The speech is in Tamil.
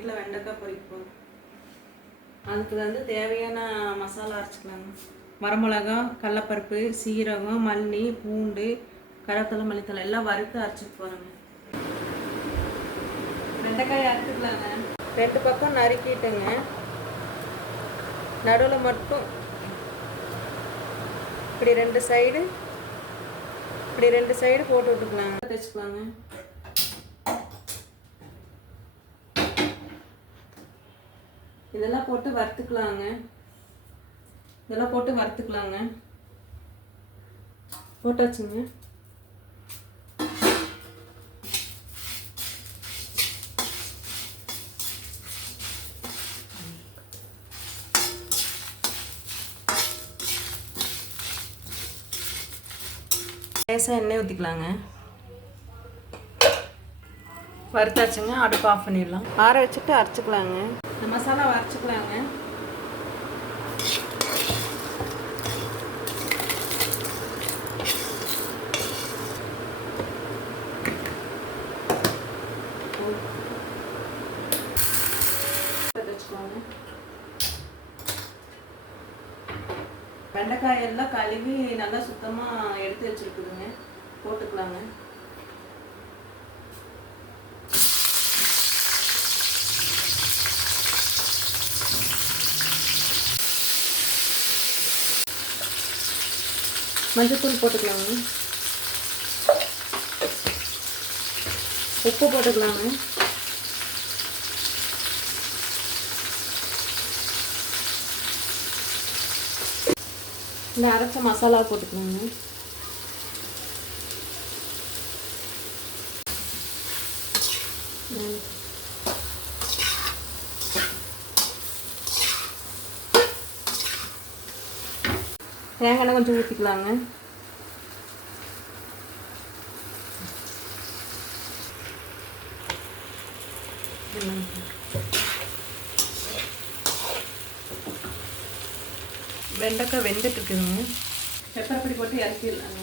வீட்டில் வெண்டைக்காய் பொரிக்க போகிறோம். அதுக்கு வந்து தேவையான மசாலா அரைச்சிக்கலாங்க. வரமிளகா, கடலப்பருப்பு, சீரகம், மல்லி, பூண்டு, கருவேப்பிலை, மல்லித்தலை எல்லாம் வறுத்து அரைச்சிட்டு போகிறோங்க. வெண்டைக்காய் அரைச்சிக்கலாங்க. 2 பக்கம் நறுக்கிட்டுங்க, நடுவில் மட்டும் இப்படி 2 சைடு போட்டு விட்டுக்கலாங்க. தைச்சிக்கலாங்க. இதெல்லாம் போட்டு வறுத்துக்கலாங்க. போட்டாச்சுங்க. லேசாக எண்ணெய் ஊற்றிக்கலாங்க. வறுத்தாச்சுங்க. அடுப்பு ஆஃப் பண்ணிடலாம். ஆற வச்சுட்டு அரைச்சிக்கலாங்க. இந்த மசாலா அரைச்சிக்கலாங்க. வெண்டைக்காய் எல்லாம் கழுவி நல்லா சுத்தமாக எடுத்து வச்சுருக்குதுங்க. போட்டுக்கலாங்க. மஞ்சள்தூள் போட்டுக்கலாங்க. உப்பு போட்டுக்கலாங்க. இந்த அரைச்ச மசாலா போட்டுக்கலாங்க. தேங்காய் எண்ணெய் கொஞ்சம் ஊற்றிக்கலாங்க. வெண்டைக்காய் வெந்துட்டு இருக்குதுங்க. பெப்பர் பொடி போட்டு இறக்கிடலாங்க.